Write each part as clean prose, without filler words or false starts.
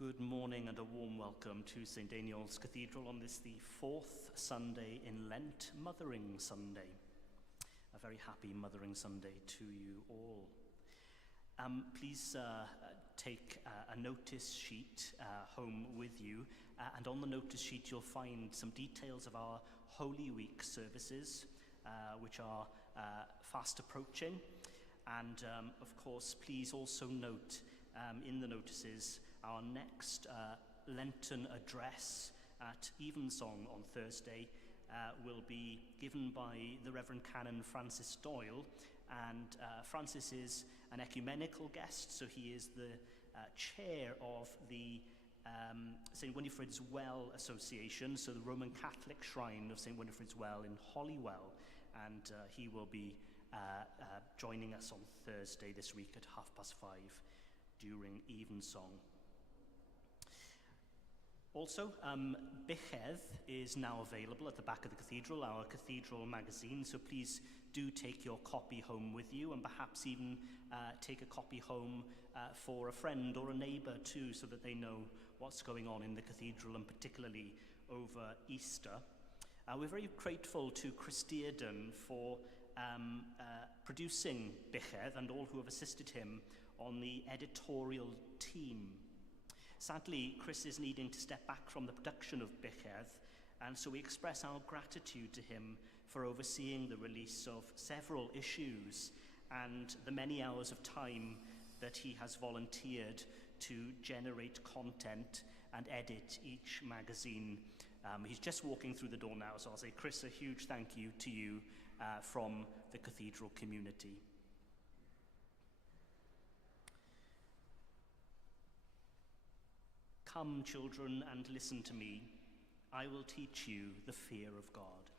Good morning and a warm welcome to St. Aenol's Cathedral on this, the fourth Sunday in Lent, Mothering Sunday. A very happy Mothering Sunday to you all. Please take a notice sheet home with you, and on the notice sheet you'll find some details of our Holy Week services, which are fast approaching. And of course, please also note in the notices our next Lenten address at Evensong on Thursday will be given by the Reverend Canon Francis Doyle, and Francis is an ecumenical guest, so he is the chair of the St. Winifred's Well Association, so the Roman Catholic Shrine of St. Winifred's Well in Holywell, and he will be joining us on Thursday this week at 5:30 during Evensong. Also, Bichedd is now available at the back of the cathedral, our cathedral magazine, so please do take your copy home with you, and perhaps even take a copy home for a friend or a neighbour too, so that they know what's going on in the cathedral, and particularly over Easter. We're very grateful to Christiaden for producing Bichedd and all who have assisted him on the editorial team. Sadly, Chris is needing to step back from the production of Bichedd, and so we express our gratitude to him for overseeing the release of several issues and the many hours of time that he has volunteered to generate content and edit each magazine. He's just walking through the door now, so I'll say, Chris, a huge thank you to you from the cathedral community. Come, children, and listen to me. I will teach you the fear of God.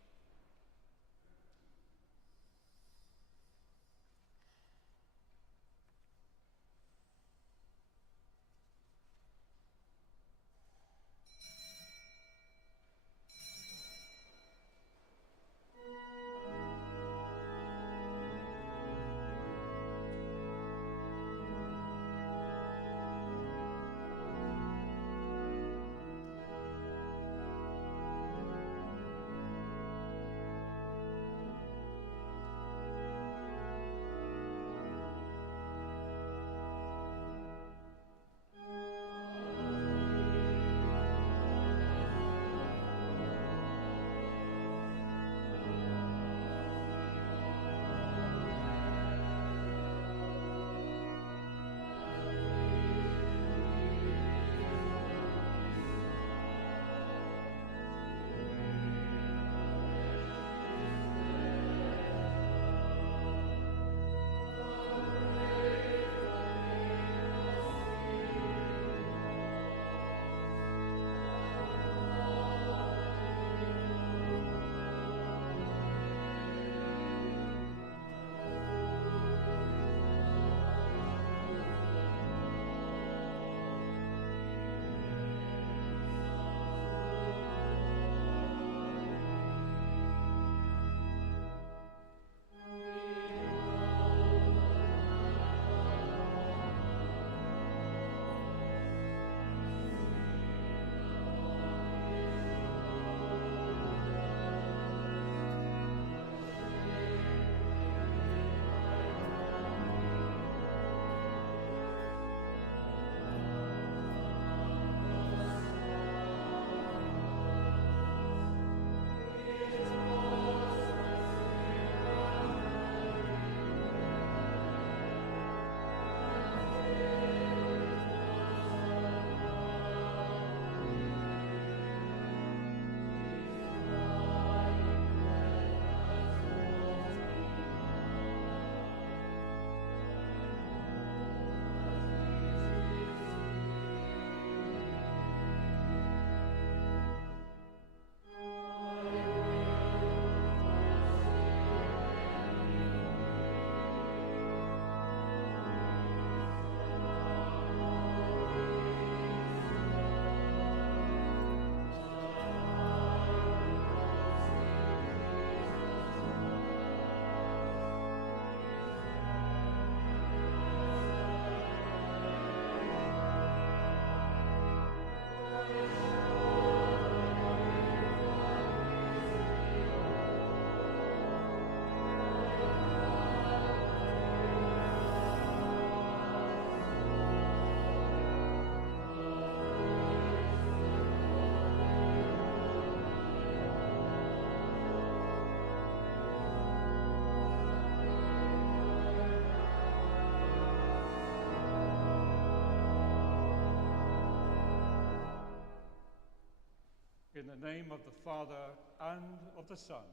In the name of the Father, and of the Son,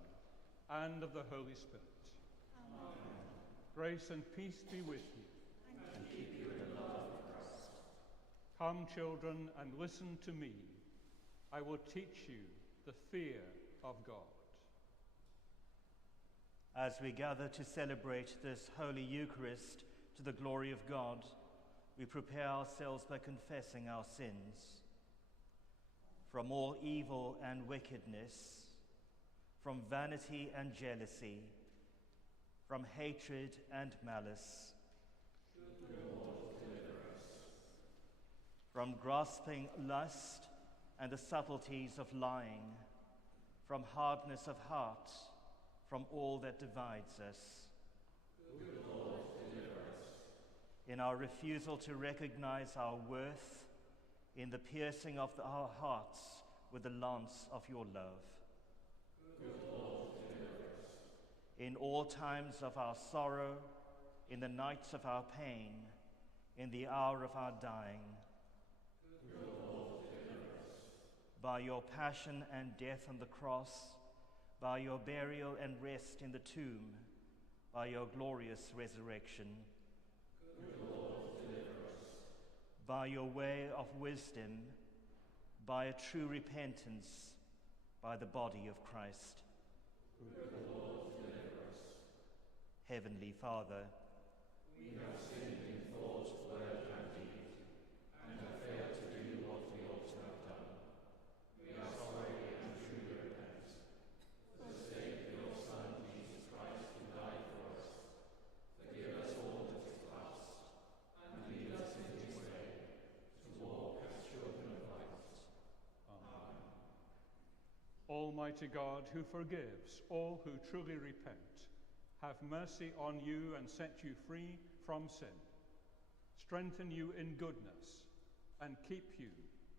and of the Holy Spirit. Amen. Grace and peace be with you. And keep you in the love of Christ. Come, children, and listen to me. I will teach you the fear of God. As we gather to celebrate this Holy Eucharist to the glory of God, we prepare ourselves by confessing our sins. From all evil and wickedness, from vanity and jealousy, from hatred and malice, Good Lord, deliver us. from grasping lust and the subtleties of lying, from hardness of heart, from all that divides us. Good Lord, deliver us. In our refusal to recognize our worth, in the piercing of our hearts with the lance of your love. Good Lord, deliver us. In all times of our sorrow, in the nights of our pain, in the hour of our dying. Good Lord, deliver us. By your passion and death on the cross, by your burial and rest in the tomb, by your glorious resurrection. Good Lord, deliver us. By your way of wisdom, by a true repentance, by the body of Christ. Good Lord, deliver us. Heavenly Father, We have sinned in thought, word, and deed, and have failed to do what we ought to have done. We are sorry and truly repent. For the sake of your Son, Jesus Christ, who died for us, forgive us all that is past, and lead us in his way, to walk as children of light. Amen. Almighty God, who forgives all who truly repent, have mercy on you and set you free from sin, strengthen you in goodness, and keep you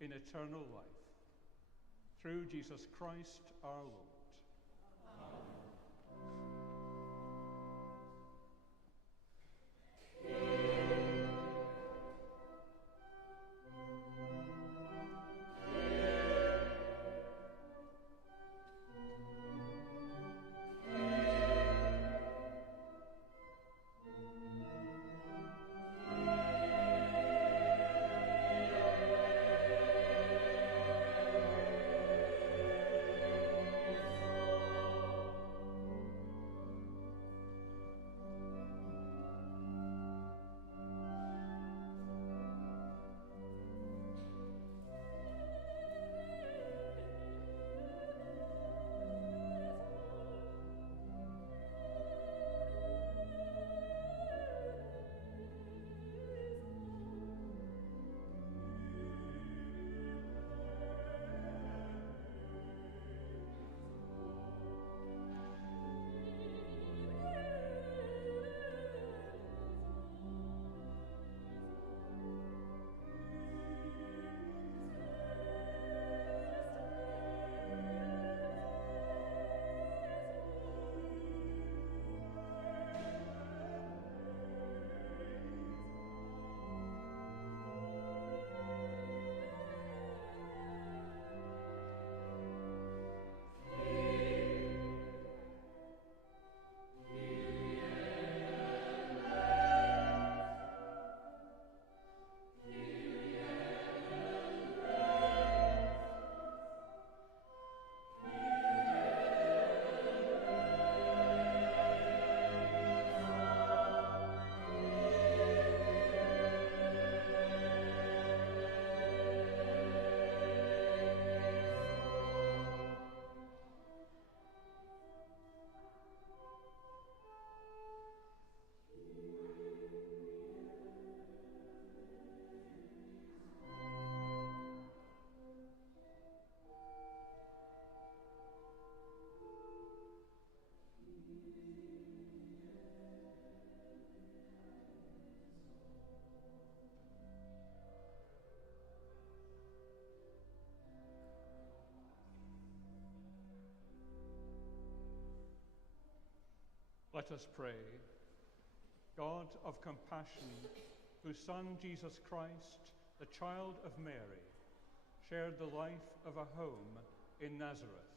in eternal life. Through Jesus Christ our Lord. Let us pray. God of compassion, whose Son, Jesus Christ, the child of Mary, shared the life of a home in Nazareth,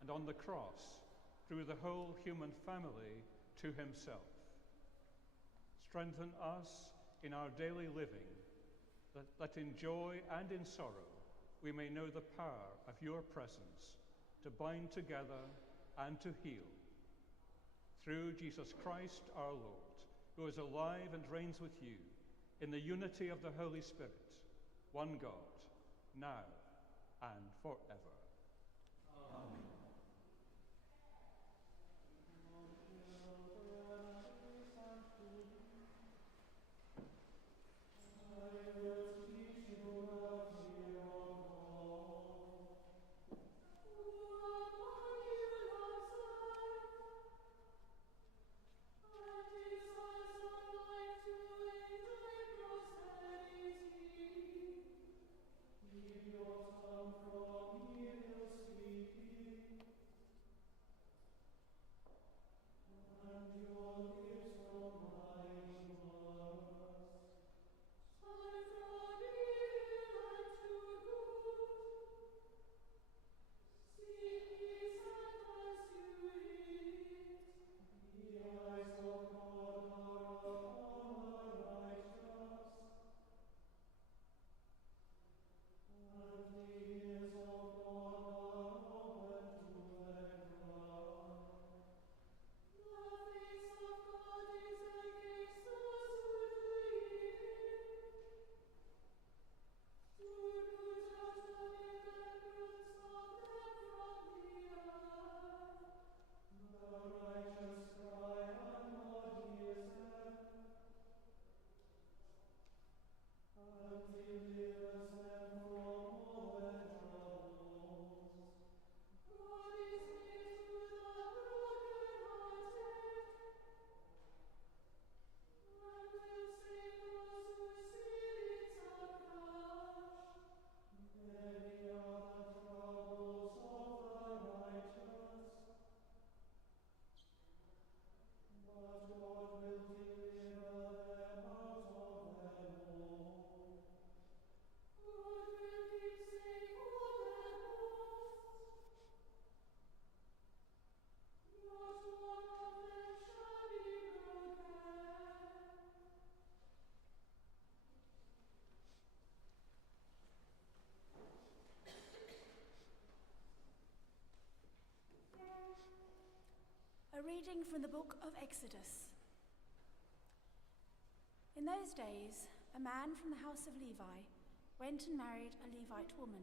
and on the cross drew the whole human family to himself. Strengthen us in our daily living, that in joy and in sorrow we may know the power of your presence to bind together and to heal. Through Jesus Christ our Lord, who is alive and reigns with you in the unity of the Holy Spirit, one God, now and forever. Amen. A reading from the book of Exodus. In those days, a man from the house of Levi went and married a Levite woman.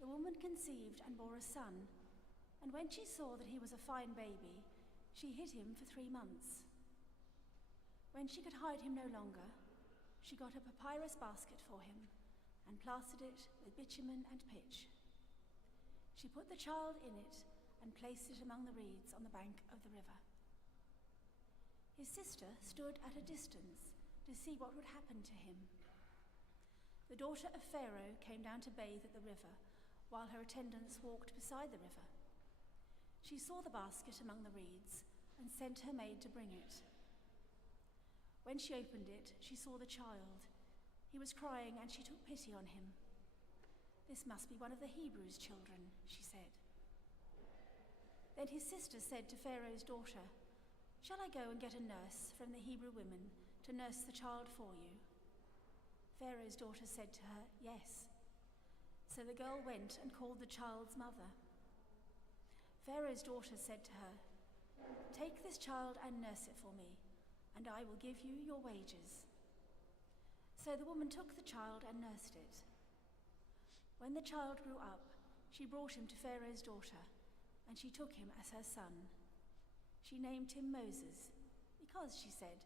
The woman conceived and bore a son, and when she saw that he was a fine baby, she hid him for 3 months. When she could hide him no longer, she got a papyrus basket for him and plastered it with bitumen and pitch. She put the child in it and placed it among the reeds on the bank of the river. His sister stood at a distance to see what would happen to him. The daughter of Pharaoh came down to bathe at the river, while her attendants walked beside the river. She saw the basket among the reeds and sent her maid to bring it. When she opened it, she saw the child. He was crying, and she took pity on him. "This must be one of the Hebrews' children," she said. Then his sister said to Pharaoh's daughter, "Shall I go and get a nurse from the Hebrew women to nurse the child for you?" Pharaoh's daughter said to her, "Yes." So the girl went and called the child's mother. Pharaoh's daughter said to her, "Take this child and nurse it for me, and I will give you your wages." So the woman took the child and nursed it. When the child grew up, she brought him to Pharaoh's daughter, and she took him as her son. She named him Moses, because, she said,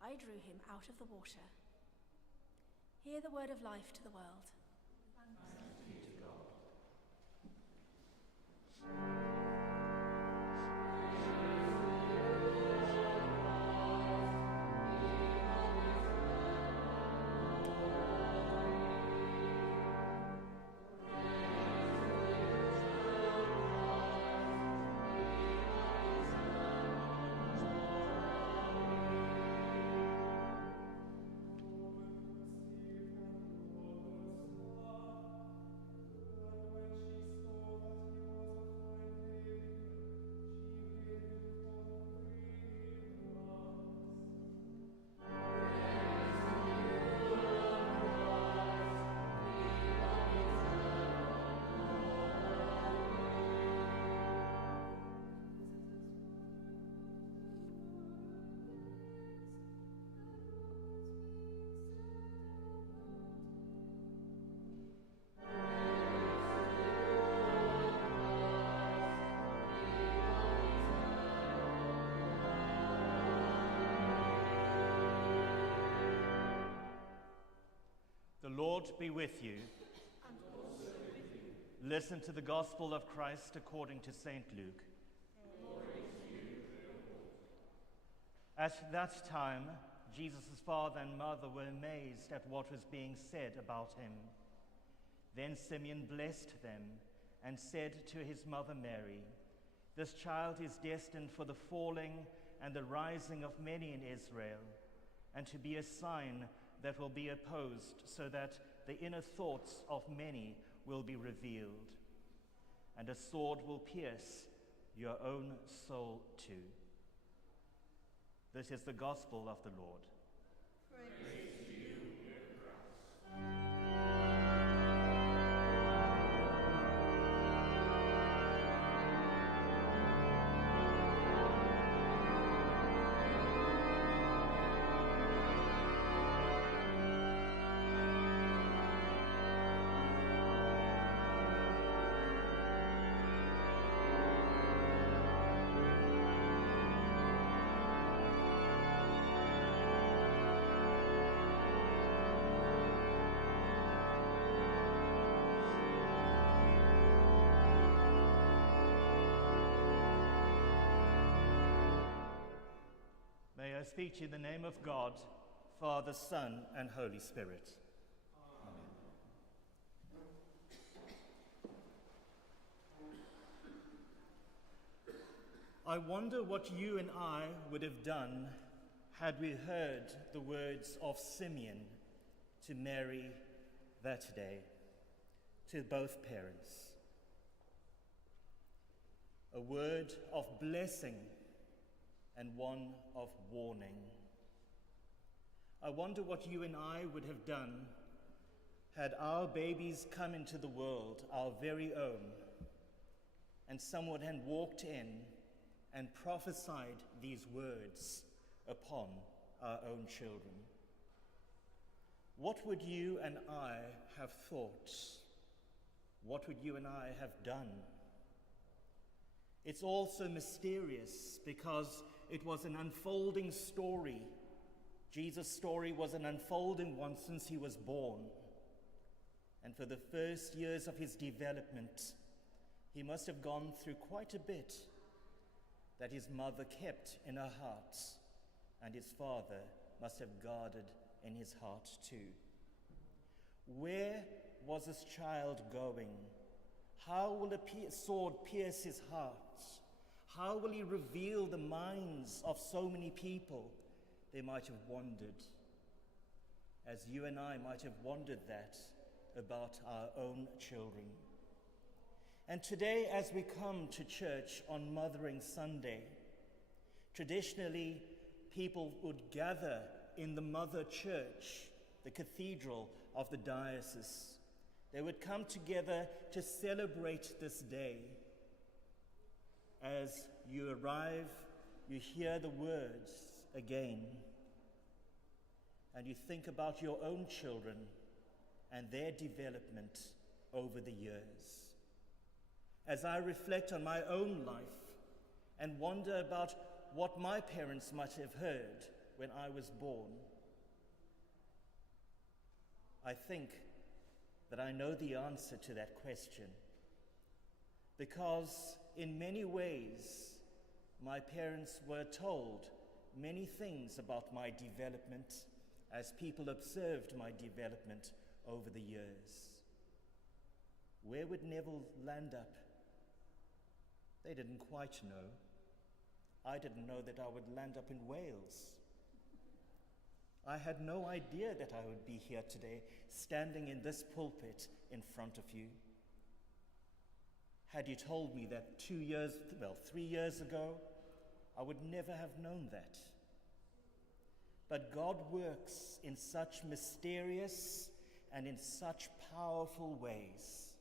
"I drew him out of the water." Hear the word of life to the world. Thanks be to God. Lord be with you. And also with you. Listen to the Gospel of Christ according to St. Luke. Glory to you, Lord. At that time, Jesus' father and mother were amazed at what was being said about him. Then Simeon blessed them and said to his mother Mary, "This child is destined for the falling and the rising of many in Israel, and to be a sign that will be opposed, so that the inner thoughts of many will be revealed. And a sword will pierce your own soul too." This is the gospel of the Lord. Praise to you, dear Christ. May I speak to you in the name of God, Father, Son, and Holy Spirit. I wonder what you and I would have done had we heard the words of Simeon to Mary that day, to both parents. A word of blessing and one of warning. I wonder what you and I would have done had our babies come into the world, our very own, and someone had walked in and prophesied these words upon our own children. What would you and I have thought? What would you and I have done? It's also mysterious because it was an unfolding story. Jesus' story was an unfolding one since he was born. And for the first years of his development, he must have gone through quite a bit that his mother kept in her heart, and his father must have guarded in his heart too. Where was this child going? How will a sword pierce his heart? How will he reveal the minds of so many people? They might have wondered, as you and I might have wondered that about our own children. And today, as we come to church on Mothering Sunday, traditionally people would gather in the mother church, the cathedral of the diocese. They would come together to celebrate this day. As you arrive, you hear the words again, and you think about your own children and their development over the years. As I reflect on my own life and wonder about what my parents might have heard when I was born, I think that I know the answer to that question, because in many ways my parents were told many things about my development as people observed my development over the years. Where would Neville land up? They didn't quite know. I didn't know that I would land up in Wales. I had no idea that I would be here today, standing in this pulpit in front of you. Had you told me that 3 years ago, I would never have known that. But God works in such mysterious and in such powerful ways.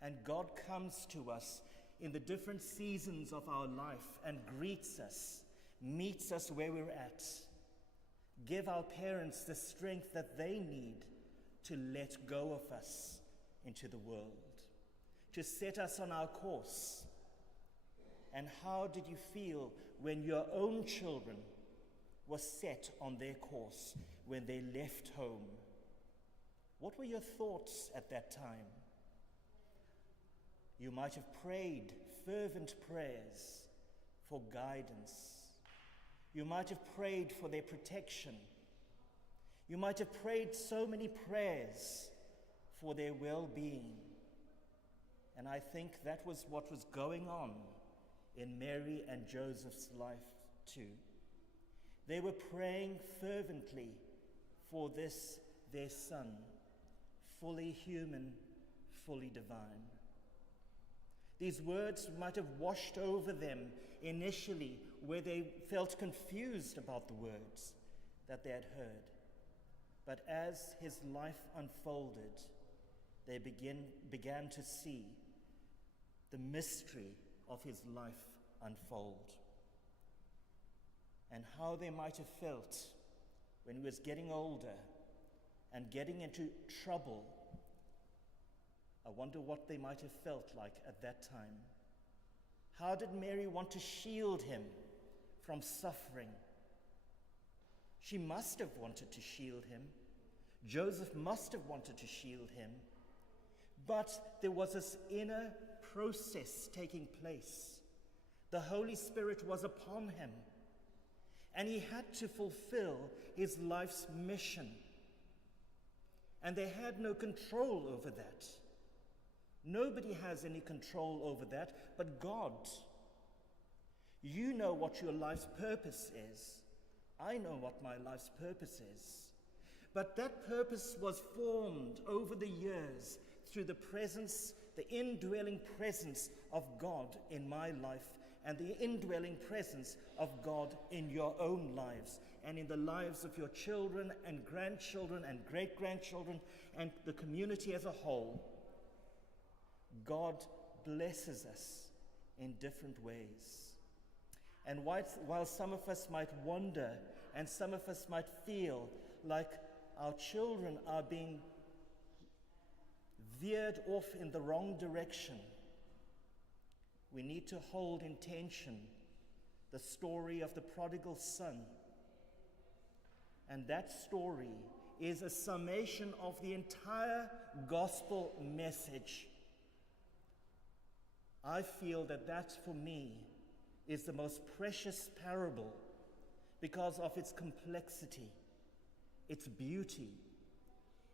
And God comes to us in the different seasons of our life and greets us, meets us where we're at. Give our parents the strength that they need to let go of us into the world, to set us on our course. And how did you feel when your own children were set on their course, when they left home? What were your thoughts at that time? You might have prayed fervent prayers for guidance. You might have prayed for their protection. You might have prayed so many prayers for their well-being. And I think that was what was going on in Mary and Joseph's life too. They were praying fervently for this, their son, fully human, fully divine. These words might have washed over them initially, where they felt confused about the words that they had heard. But as his life unfolded, they began to see the mystery of his life unfold, and how they might have felt when he was getting older and getting into trouble. I wonder what they might have felt like at that time. How did Mary want to shield him from suffering? She must have wanted to shield him. Joseph must have wanted to shield him. But there was this inner process taking place. The Holy Spirit was upon him, and he had to fulfill his life's mission. And they had no control over that. Nobody has any control over that but God. You know what your life's purpose is. I know what my life's purpose is. But that purpose was formed over the years through the presence, the indwelling presence of God in my life, and the indwelling presence of God in your own lives, and in the lives of your children and grandchildren and great-grandchildren and the community as a whole. God blesses us in different ways. And while some of us might wonder, and some of us might feel like our children are being veered off in the wrong direction, we need to hold in tension the story of the prodigal son. And that story is a summation of the entire gospel message. I feel that for me is the most precious parable because of its complexity, its beauty,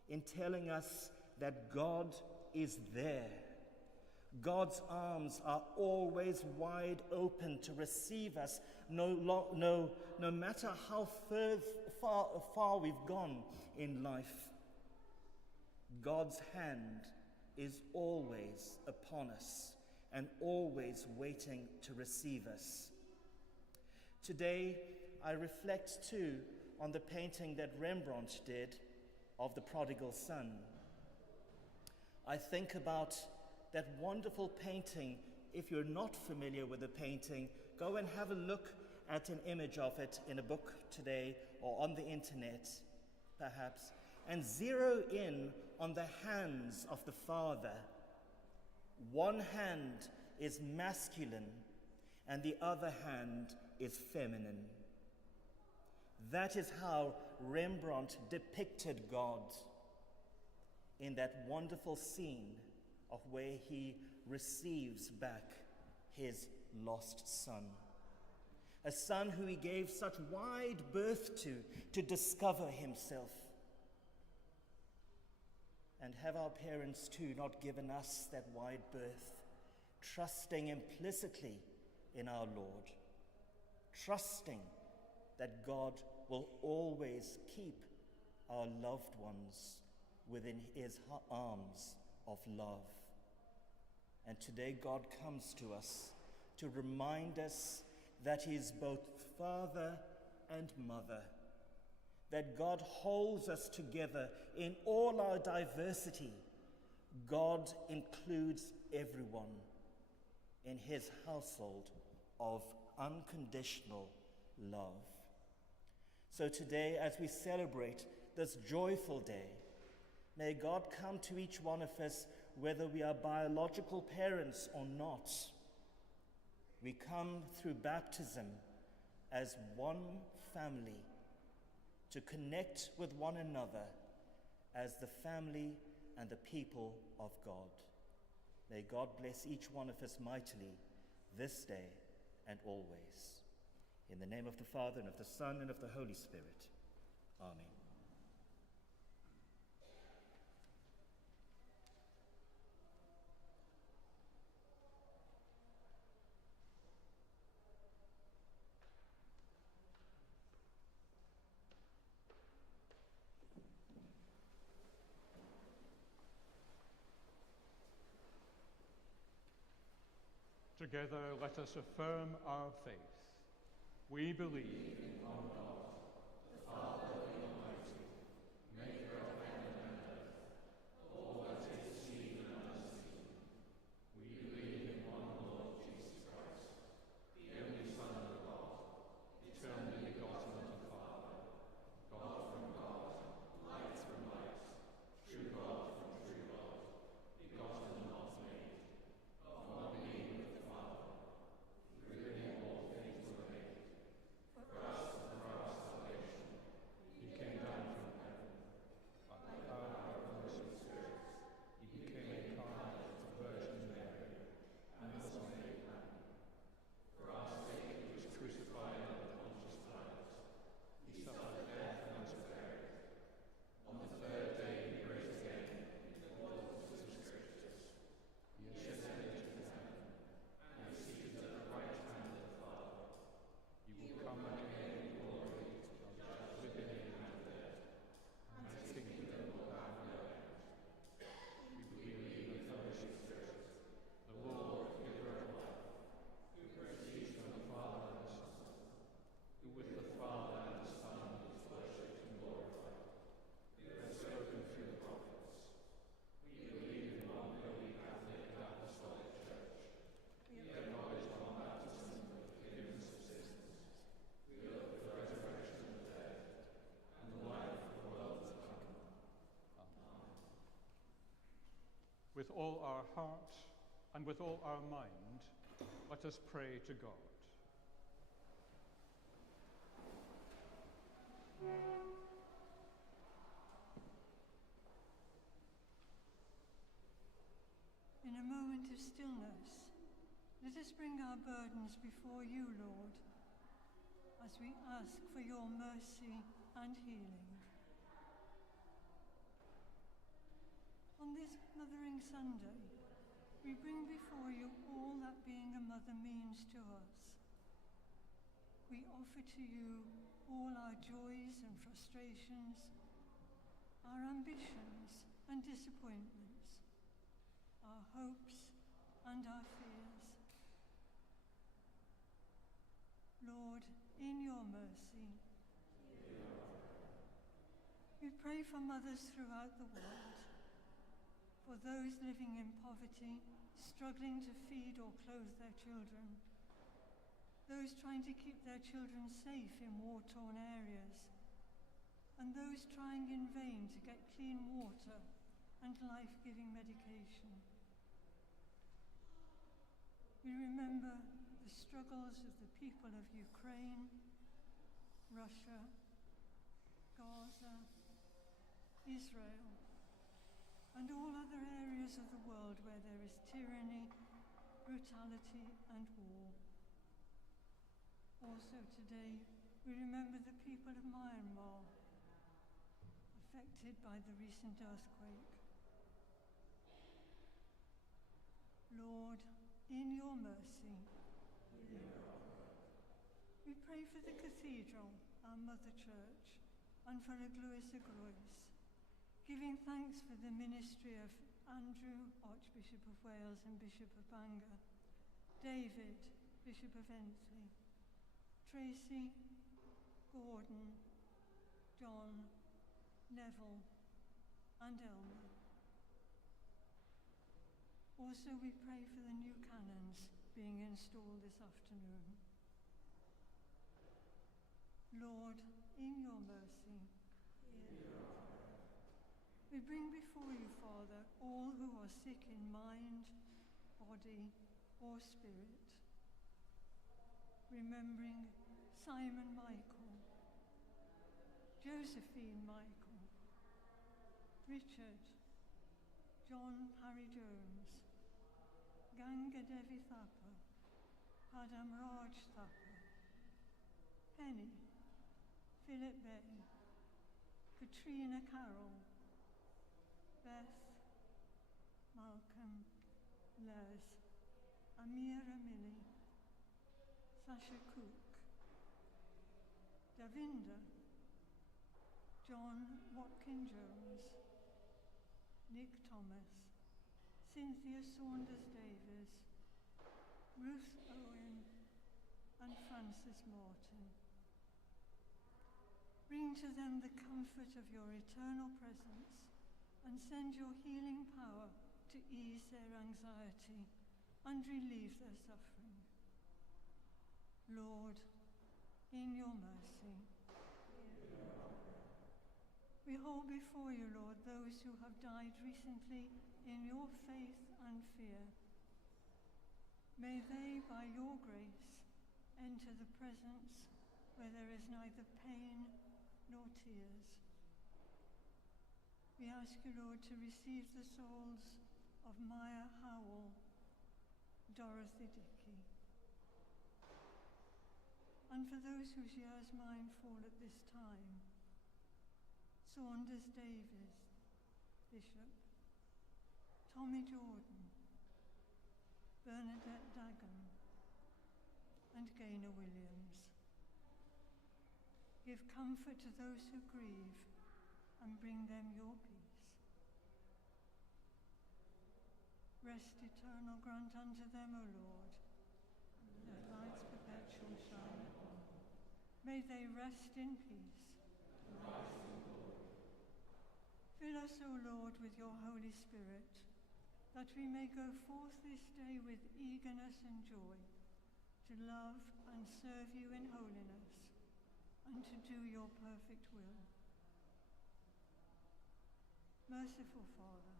in telling us that God is there. God's arms are always wide open to receive us, no matter how far we've gone in life. God's hand is always upon us and always waiting to receive us. Today, I reflect too on the painting that Rembrandt did of the prodigal son. I think about that wonderful painting. If you're not familiar with the painting, go and have a look at an image of it in a book today or on the internet, perhaps, and zero in on the hands of the Father. One hand is masculine and the other hand is feminine. That is how Rembrandt depicted God in that wonderful scene of where he receives back his lost son. A son who he gave such wide berth to discover himself. And have our parents too not given us that wide berth, trusting implicitly in our Lord, trusting that God will always keep our loved ones within his arms of love. And today God comes to us to remind us that he is both Father and Mother, that God holds us together in all our diversity. God includes everyone in his household of unconditional love. So today, as we celebrate this joyful day, may God come to each one of us, whether we are biological parents or not. We come through baptism as one family to connect with one another as the family and the people of God. May God bless each one of us mightily this day and always. In the name of the Father, and of the Son, and of the Holy Spirit. Amen. Together, let us affirm our faith. We believe in one God, the Father, the Almighty, maker of heaven and earth, all that is seen and unseen. We believe in one Lord Jesus Christ, the only Son of God, eternally begotten of the Father, God from God, light from light, true God from true God, begotten, not made, of one being with the Father. Through him all things were made. For us and for our salvation, he came down from heaven. By the power of the Holy Spirit, he became incarnate of the Virgin Mary, and was made man. For our sake he was crucified under Pontius Pilate. He suffered death and was buried. On the third day he rose again, in accordance with the Scriptures. He ascended into heaven, and is seated at the right hand of the Father. He will come again in glory to judge living and the dead, and his kingdom will have no end. We believe in the Holy Spirit, the Lord, giver of life, who proceeds from the Father and the Son, who with the Father and the Son is worshipped and glorified, who has spoken through the prophets. We believe in one holy Catholic and Apostolic Church. We acknowledge one baptism for the forgiveness of sins. We look for the resurrection of the dead and the life of the world to come. Amen. with all our heart and with all our mind, let us pray to God. In a moment of stillness, let us bring our burdens before you, Lord, as we ask for your mercy and healing. On this Mothering Sunday, we bring before you all that being a mother means to us. We offer to you all our joys and frustrations, our ambitions and disappointments, our hopes and our fears. Lord, in your mercy, we pray for mothers throughout the world, for those living in poverty, struggling to feed or clothe their children, those trying to keep their children safe in war-torn areas, and those trying in vain to get clean water and life-giving medication. We remember the struggles of the people of Ukraine, Russia, Gaza, Israel, and all other areas of the world where there is tyranny, brutality, and war. Also today, we remember the people of Myanmar, affected by the recent earthquake. Lord, in your mercy, we pray for the Cathedral, our Mother Church, and for Eglwys y Groes, giving thanks for the ministry of Andrew, Archbishop of Wales and Bishop of Bangor, David, Bishop of Ensley, Tracy, Gordon, John, Neville, and Elmer. Also, we pray for the new canons being installed this afternoon. Lord, in your mercy, we bring before you, Father, all who are sick in mind, body, or spirit, remembering Simon Michael, Josephine Michael, Richard, John Harry Jones, Ganga Devi Thapa, Padam Raj Thapa, Penny, Philip Bay, Katrina Carroll, Beth, Malcolm, Les, Amira Millie, Sasha Cook, Davinda, John Watkin Jones, Nick Thomas, Cynthia Saunders Davis, Ruth Owen, and Francis Morton. Bring to them the comfort of your eternal presence and send your healing power to ease their anxiety and relieve their suffering. Lord, in your mercy, we hold before you, Lord, those who have died recently in your faith and fear. May they, by your grace, enter the presence where there is neither pain nor tears. We ask you, Lord, to receive the souls of Maya Howell, Dorothy Dickey, and for those whose years mine fall at this time, Saunders Davis, Bishop, Tommy Jordan, Bernadette Dagan, and Gaynor Williams. Give comfort to those who grieve and bring them your peace. Rest eternal grant unto them, O Lord. Let light's perpetual shine upon them. May they rest in peace. Fill us, O Lord, with your Holy Spirit, that we may go forth this day with eagerness and joy, to love and serve you in holiness, and to do your perfect will. Merciful Father,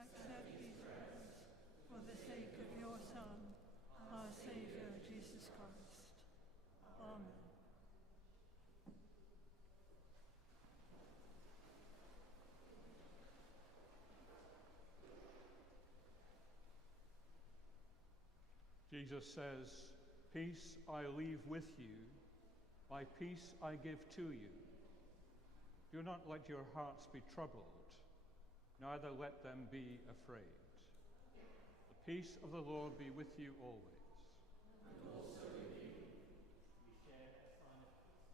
accept these prayers for the sake of your Son, our Saviour, Jesus Christ. Amen. Jesus says, "Peace I leave with you, my peace I give to you. Do not let your hearts be troubled, neither let them be afraid." The peace of the Lord be with you always. And also with you. We share a sign of peace.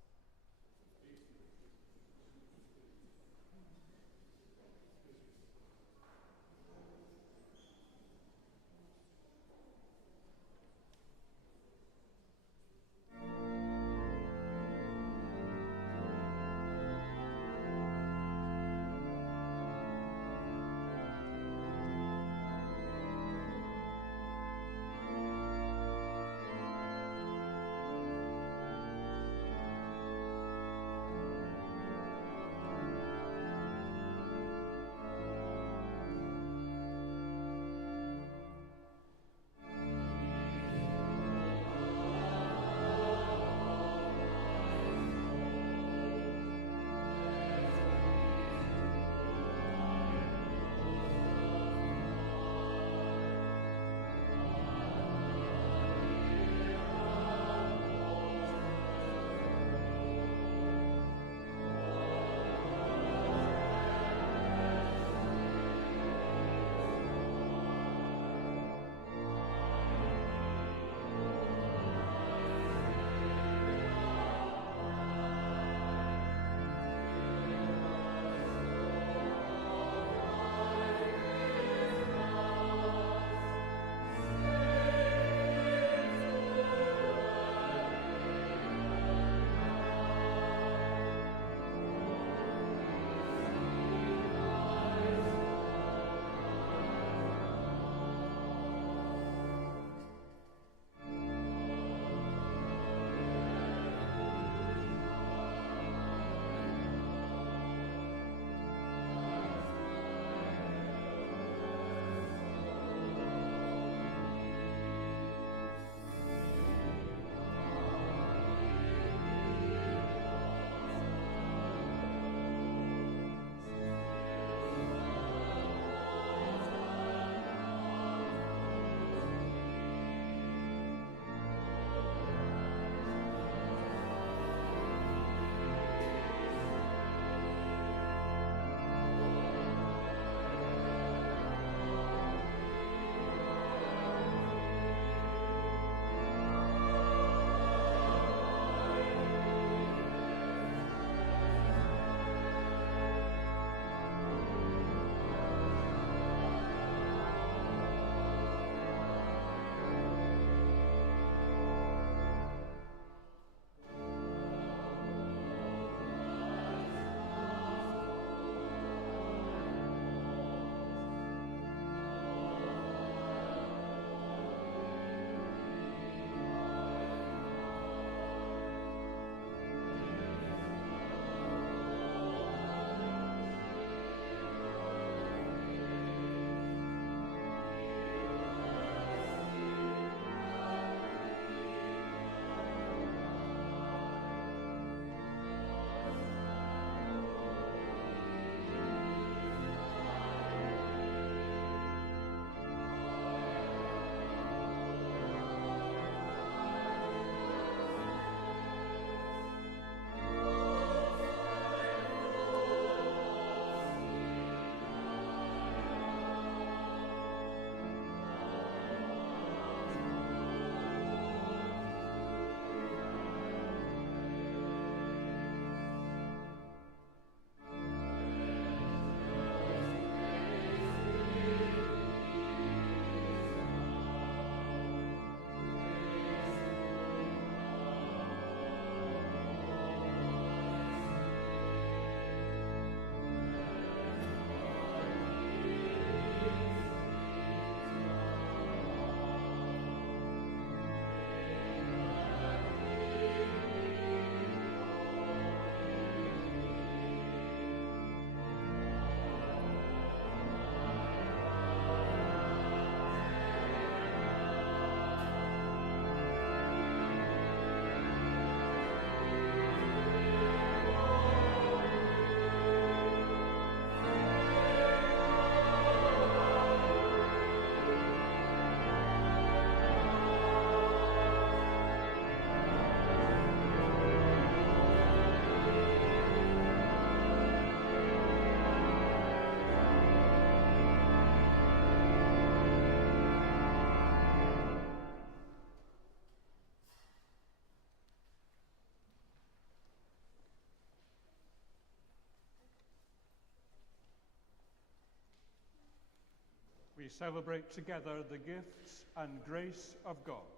we celebrate together the gifts and grace of God.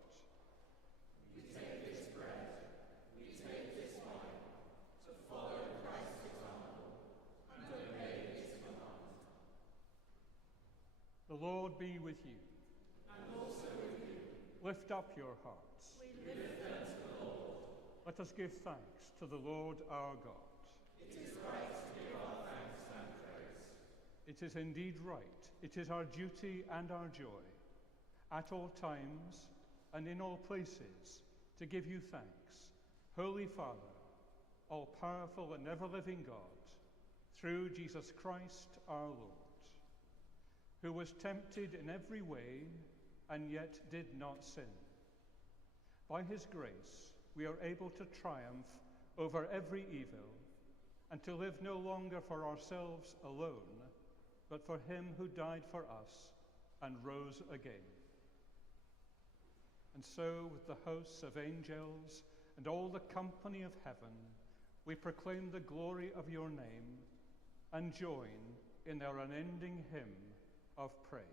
We take this bread, we take this wine, to follow Christ's example and obey his command. The Lord be with you. And also with you. Lift up your hearts. We lift them to the Lord. Let us give thanks to the Lord our God. It is right to give our thanks and praise. It is indeed right. It is our duty and our joy, at all times and in all places, to give you thanks, Holy Father, all-powerful and ever-living God, through Jesus Christ our Lord, who was tempted in every way and yet did not sin. By his grace, we are able to triumph over every evil and to live no longer for ourselves alone, but for him who died for us and rose again. And so, with the hosts of angels and all the company of heaven, we proclaim the glory of your name and join in their unending hymn of praise.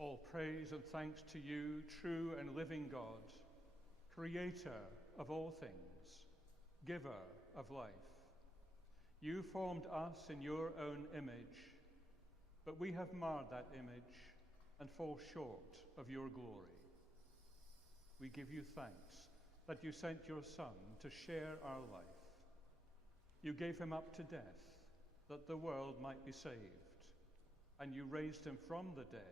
All praise and thanks to you, true and living God, creator of all things, giver of life. You formed us in your own image, but we have marred that image and fall short of your glory. We give you thanks that you sent your Son to share our life. You gave him up to death that the world might be saved, and you raised him from the dead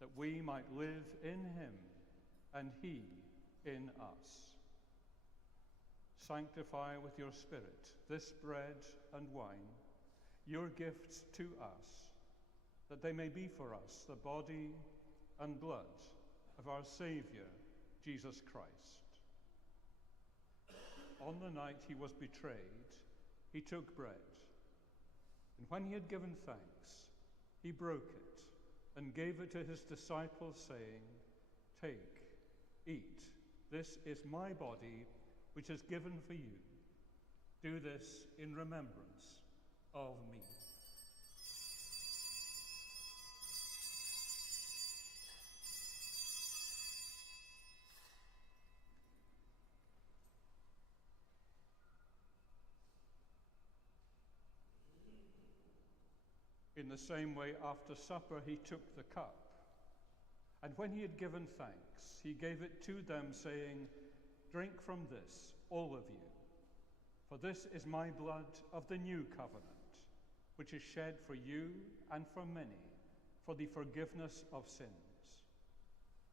that we might live in him and he in us. Sanctify with your Spirit this bread and wine, your gifts to us, that they may be for us the body and blood of our Saviour, Jesus Christ. On the night he was betrayed, he took bread, and when he had given thanks, he broke it and gave it to his disciples, saying, "Take, eat, this is my body, which is given for you. Do this in remembrance of me." In the same way, after supper, he took the cup. And when he had given thanks, he gave it to them, saying, "Drink from this, all of you. For this is my blood of the new covenant, which is shed for you and for many for the forgiveness of sins.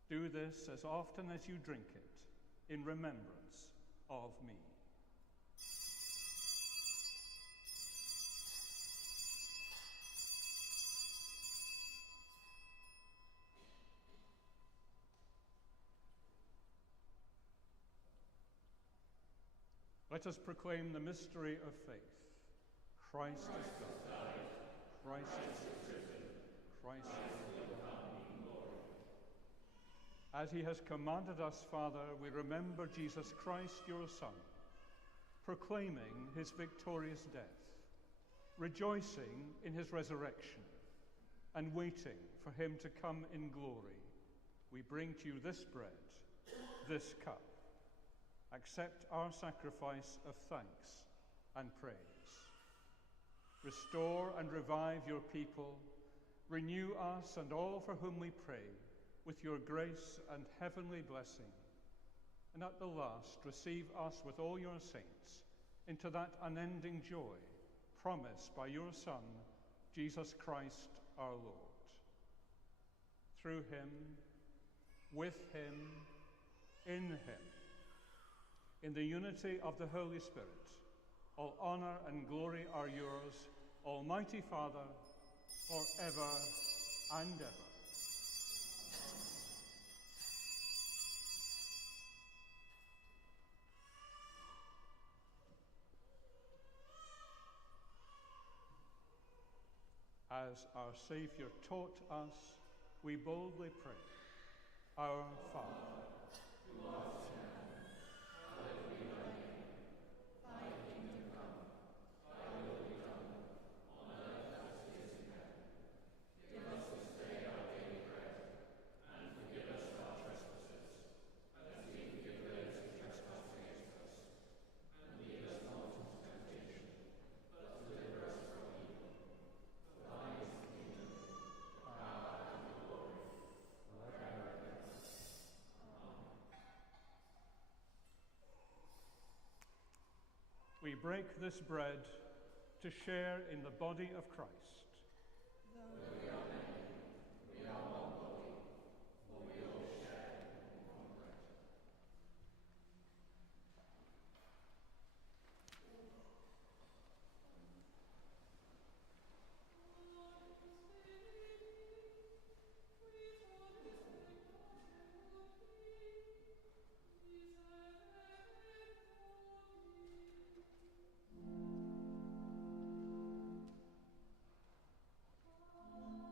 Do this as often as you drink it in remembrance of me. Let us proclaim the mystery of faith. Christ is died. Christ is risen. Christ will come in glory. As he has commanded us, Father, we remember Jesus Christ, your Son, proclaiming his victorious death, rejoicing in his resurrection, and waiting for him to come in glory. We bring to you this bread, this cup. Accept our sacrifice of thanks and praise. Restore and revive your people. Renew us and all for whom we pray with your grace and heavenly blessing. And at the last, receive us with all your saints into that unending joy promised by your Son, Jesus Christ our Lord. Through him, with him, in him, in the unity of the Holy Spirit, all honor and glory are yours, Almighty Father, forever and ever. As our Saviour taught us, we boldly pray, Our Father, who art in heaven, hallowed be thy name. Thy kingdom come, thy will be done, on earth as it is in heaven. Give us this day our daily bread, and forgive us our trespasses, as we forgive those who trespass against us. And lead us not into temptation, but deliver us from evil. For thine is the kingdom, the power, and the glory, forever and ever. Amen. We break this bread to share in the body of Christ. Though We are many, we are one body, for we all share in one bread. Amen.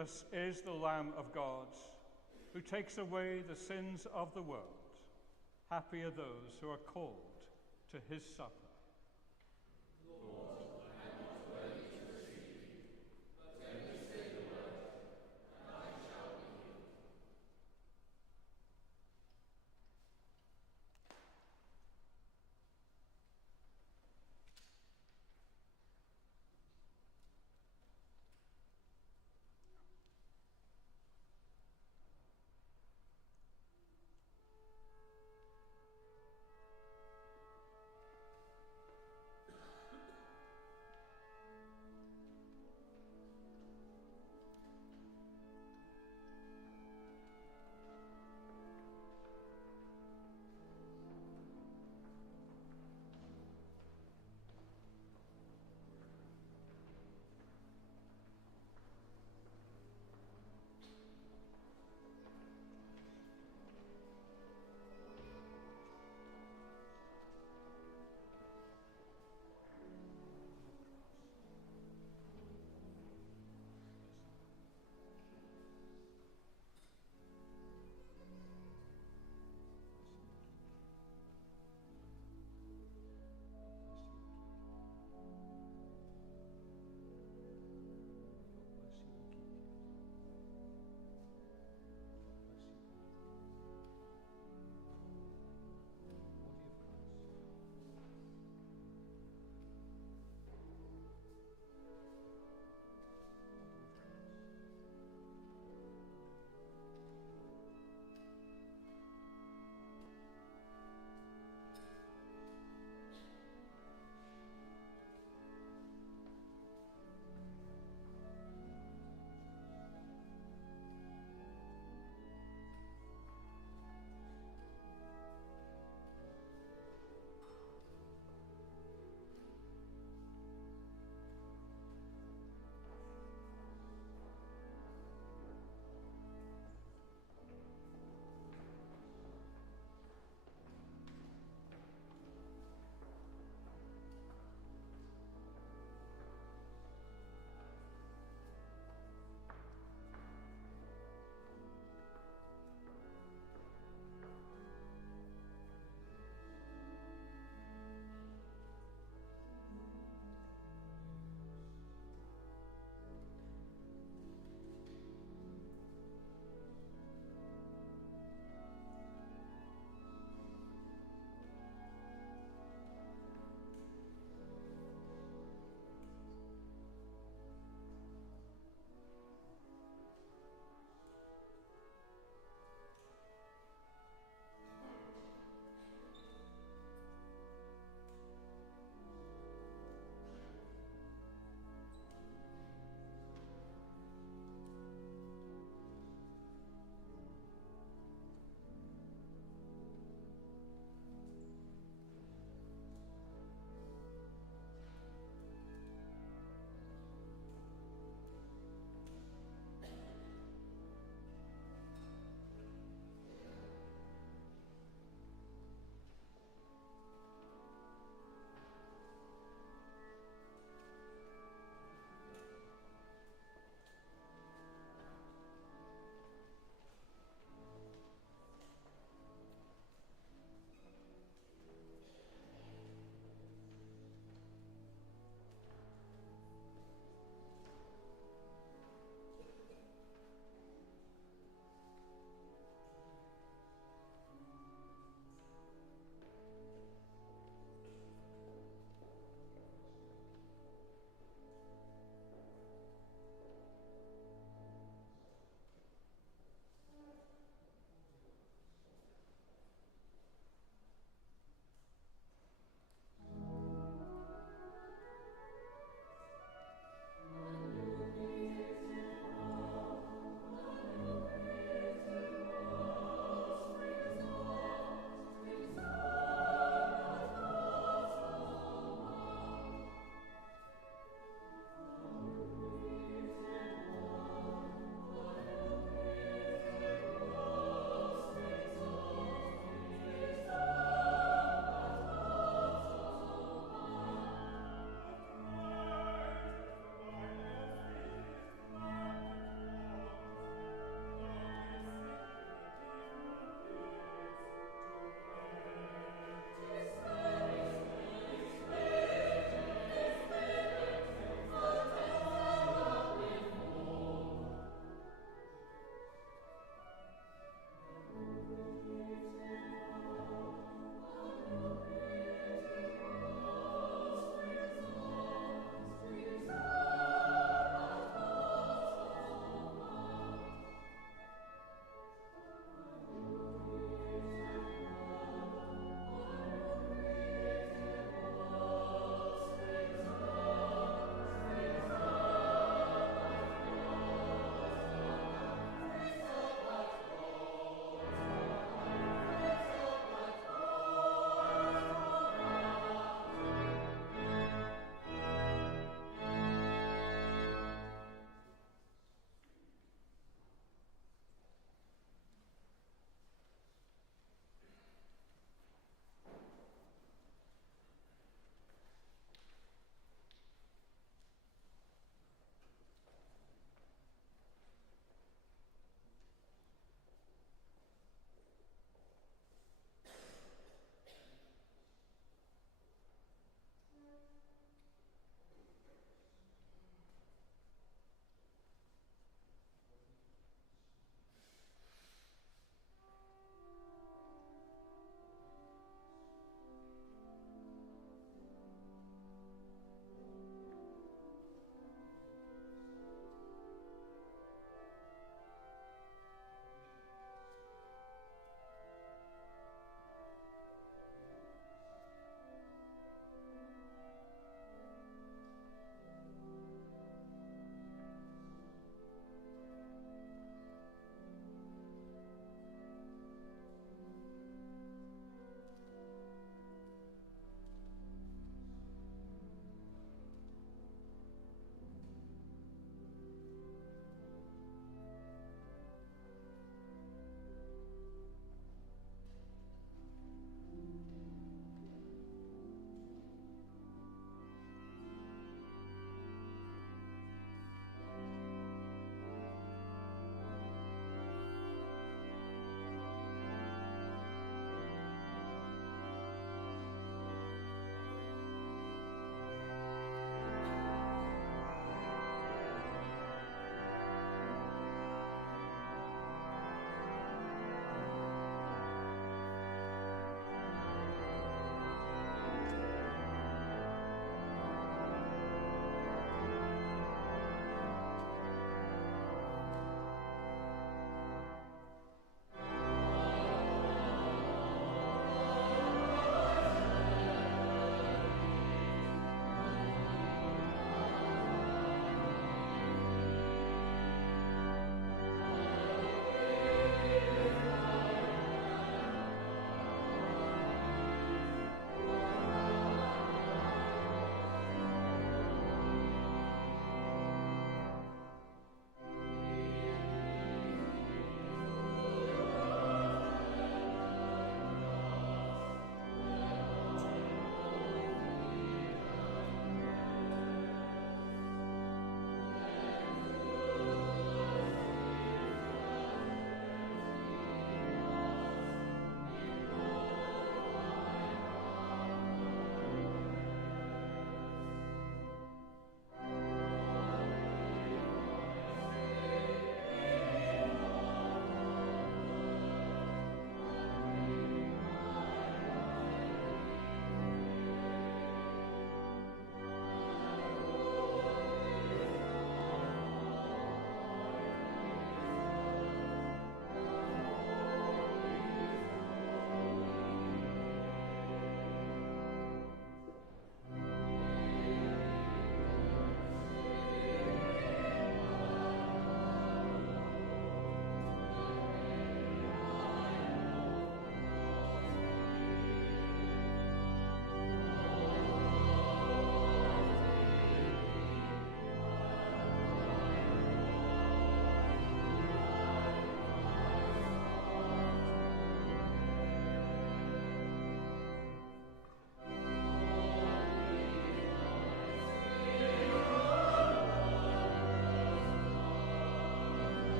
Jesus is the Lamb of God who takes away the sins of the world. Happy are those who are called to his supper.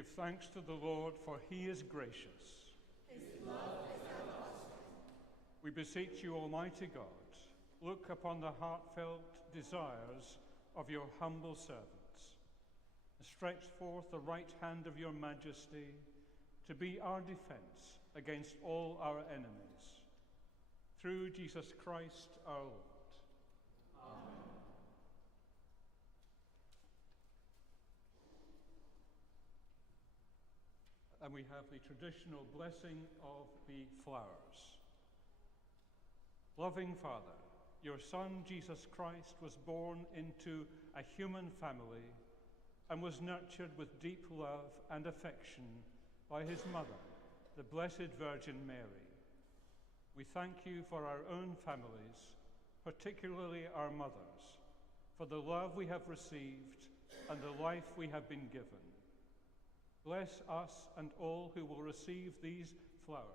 Give thanks to the Lord, for he is gracious. His love is everlasting. We beseech you, Almighty God, look upon the heartfelt desires of your humble servants, and stretch forth the right hand of your majesty to be our defense against all our enemies. Through Jesus Christ our Lord. Amen. And we have the traditional blessing of the flowers. Loving Father, your Son, Jesus Christ, was born into a human family and was nurtured with deep love and affection by his mother, the Blessed Virgin Mary. We thank you for our own families, particularly our mothers, for the love we have received and the life we have been given. Bless us and all who will receive these flowers.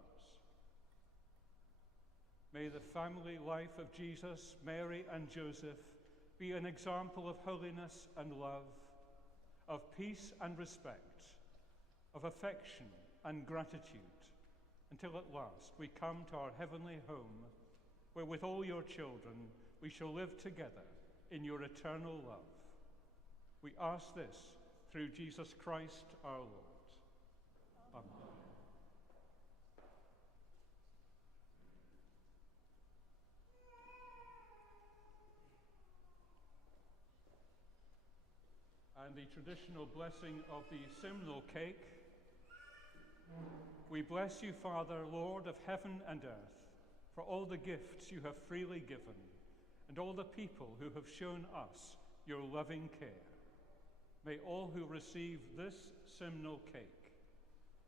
May the family life of Jesus, Mary, and Joseph be an example of holiness and love, of peace and respect, of affection and gratitude, until at last we come to our heavenly home, where with all your children we shall live together in your eternal love. We ask this through Jesus Christ our Lord. Amen. And the traditional blessing of the simnel cake. We bless you, Father, Lord of heaven and earth, for all the gifts you have freely given, and all the people who have shown us your loving care. May all who receive this simnel cake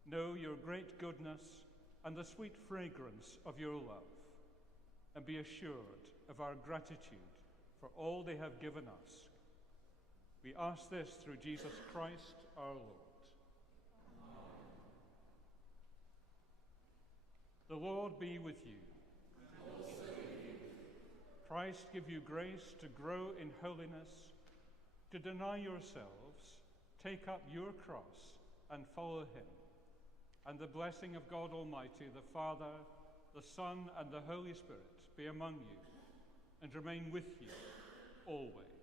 know your great goodness and the sweet fragrance of your love, and be assured of our gratitude for all they have given us. We ask this through Jesus Christ our Lord. Amen. The Lord be with you. And also with you. Christ give you grace to grow in holiness, to deny yourselves, take up your cross, and follow him. And the blessing of God Almighty, the Father, the Son, and the Holy Spirit be among you and remain with you always.